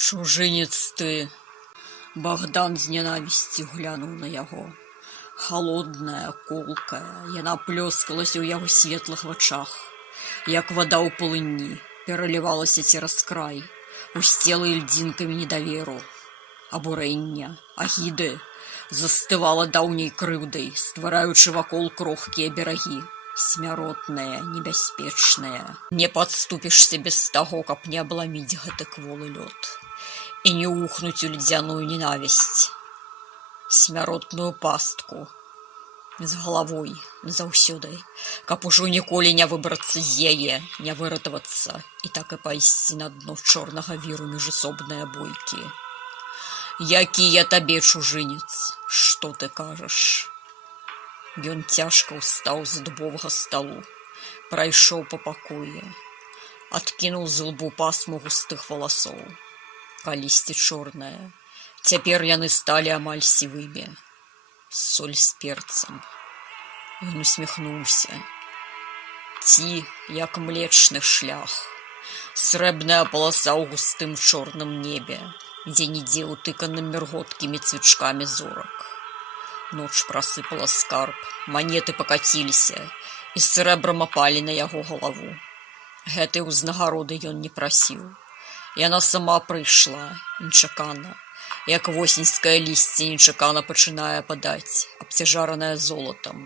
Чужинец ты. Богдан з нянавісцю глянуў на яго. Холодная, колкая, яна плёскалася ў яго светлых вачах, як вада ў полыні, пералівалася цераз край, усцела ільдзінкамі недаверу, абурэння, агіды, застывала даўняй крыўдай, ствараючы вакол крохкія берагі, смяротныя, небяспечныя. Не падступішся без таго, каб не абламіць гэты кволы лёд і не ухнуць у ледзяную ненавісць, смяротную пастку з галавой заўсёды, каб ужо ніколі не выбрацца з яе, не выратавацца і так і пайсці на дно чорнага віру міжасобныя бойкі. Які я табе чужынец, што ты кажаш? Ён цяжка ўстаў з дубовага сталу, прайшоў па пакоі, адкінуў з лбу пасму густых валасоў. Калісьці чорная, цяпер яны сталі амаль сівымі, соль з перцам. Ён усміхнуўся. Ці, як млечны шлях, срэбная паласа ў густым чорным небе, дзе-нідзе ўтыканым мірготкімі цвічкамі зорак. Ноч прасыпала скарб, манеты пакаціліся і срэбрам апалі на яго галаву. Гэтай узнагароды ён не прасіў. Яна сама прыйшла, нечакана, як восеньскае лісце нечакана пачынае падаць, абцяжаранае золатам,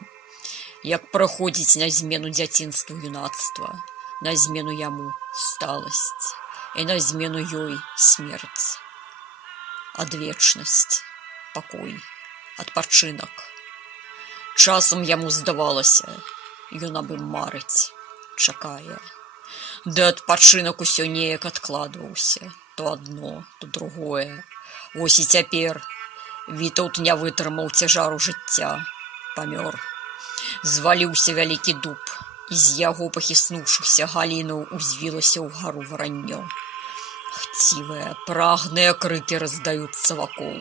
як праходзіць на змену дзяцінства юнацтва, на змену яму сталасць і на змену ёй смерць. Адвечнасць, пакой, адпачынак. Часам яму здавалася, ён аб ім марыць, чакае. Ды адпачынак усё неяк адкладваўся, то адно, то другое. Вось і цяпер Вітаўт не вытрымаў цяжару жыцця, памёр. Зваліўся вялікі дуб, і з яго пахіснуўшыхся галінаў узвілася ўгару вараннё. Хцівыя, прагныя крыкі раздаюцца вакол.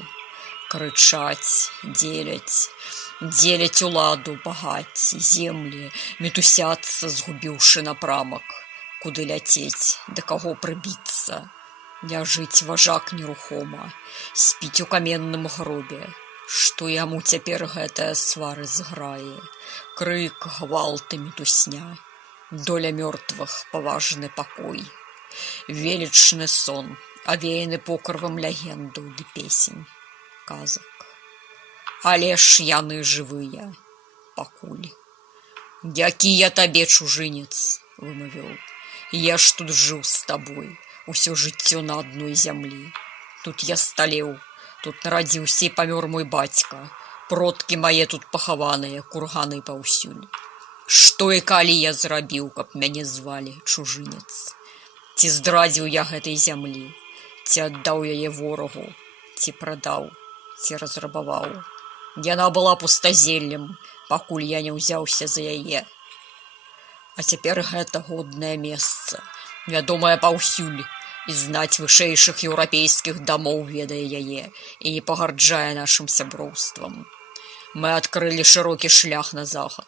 Крычаць, дзеляць уладу, багацці, землі, мітусяцца, згубіўшы напрамак. Куды ляцець, да каго прыбіцца. Ляжыць важак нерухома, спіць у каменным гробе. Што яму цяпер гэтая свары зграе? Крык, гвалт і мітусня. Доля мёртвых, паважны пакой. Велічны сон, авеяны покрывам легенду ды песень, казак. Але ж яны жывыя, пакуль. Які я табе чужынец, вымавіў. Я ж тут жыў з табой, усё жыццё на адной зямлі. Тут я сталеў, тут нарадзіўся і памёр мой бацька. Продкі мае тут пахаваныя, курганы паўсюль. Што і калі я зрабіў, каб мяне звалі чужынец? Ці здрадзіў я гэтай зямлі? Ці аддаў яе ворагу? Ці прадаў? Ці разрабаваў? Яна была пустазеллем, пакуль я не ўзяўся за яе. А цяпер гэта годнае месца, вядомае паўсюль, і знаць вышэйшых еўрапейскіх дамоў ведае яе і не пагарджае нашым сяброўствам. Мы адкрылі шырокі шлях на захад,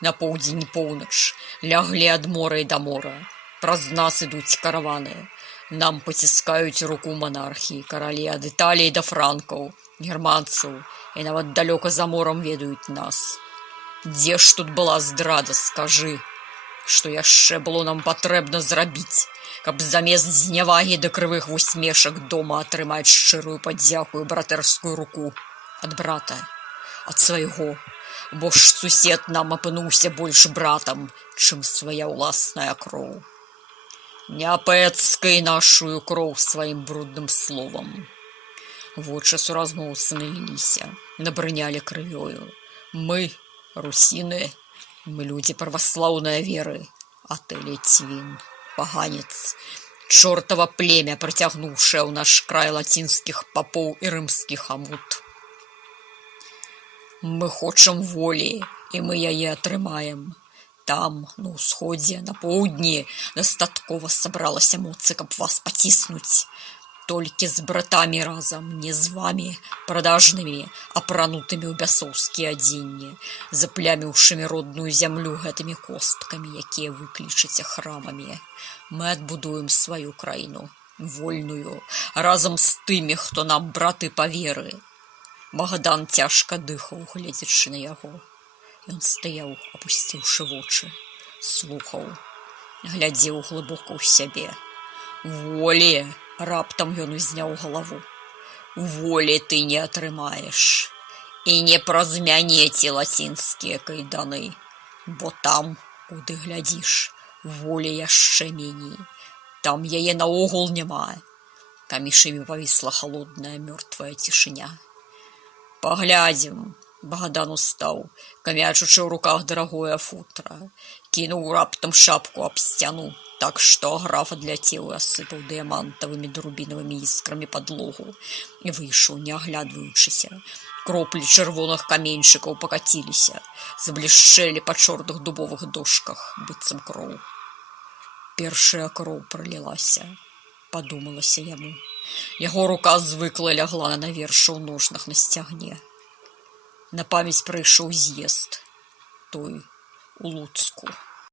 на поўдзень і поўнач, ляглі ад мора і да мора. Праз нас ідуць караваны. Нам паціскаюць руку манархіі, каралі ад Італіі да франкаў, германцаў, і нават далёка за морам ведаюць нас. Дзе ж тут была здрада, скажы? Што яшчэ было нам патрэбна зрабіць, каб замест знявагі да крывых усмешак дома атрымаць шчырую падзяку і братэрскую руку ад брата, ад свайго, бо ж сусед нам апынуўся больш братам, чым свая ўласная кроў. Не пэцкай нашую кроў сваім брудным словам. Вочы суразмоўцаны ліліся, набрынялі крывёю. Мы, русіны, мы людзі праваслаўныя веры, а ты ліцвін, паганец, чортава племя, прыцягнуўшае ў наш край лацінскіх папоў і рымскі хамут. Мы хочам волі, і мы яе атрымаем. Там, на ўсходзе, на поўдні, дастаткова сабралася моцы, каб вас паціснуць. Толькі з братамі разам, не з вамі, прадажнымі, апранутымі ў бясоўскія адзенні, запляміўшымі родную зямлю гэтымі косткамі, якія вы клічыце храмамі. Мы адбудуем сваю краіну, Вольную, разам з тымі, хто нам браты па веры. Багдан цяжка дыхаў, гледзячы на яго. Ён стаяў, апусціўшы вочы, слухаў, глядзеў глыбока ў сябе. Волі, раптам ён узняў галаву. Волі ты не атрымаеш. І не праз мяне ці лацінскія кайданы, бо там, куды глядзіш, волі яшчэ меней. Там яе наогул няма. Паміж імі павісла халодная мёртвая цішыня. Паглядзім. Багдан устаў, камячучы ў руках дарагое футра. Кінуў раптам шапку аб сцяну, так што граф адляцеў і асыпаў дыямантавымі дурбінавымі іскрамі падлогу і выйшаў, не аглядваючыся. Кроплі чырвоных каменьчыкаў пакаціліся, заблішчэлі па чорных дубовых дошках, быццам кроў. Першая кроў пралілася, падумалася яму. Яго рука звыкла лягла на навершы ў ножнах на сцягне. На памяць прыйшоў з'езд, той у Луцку.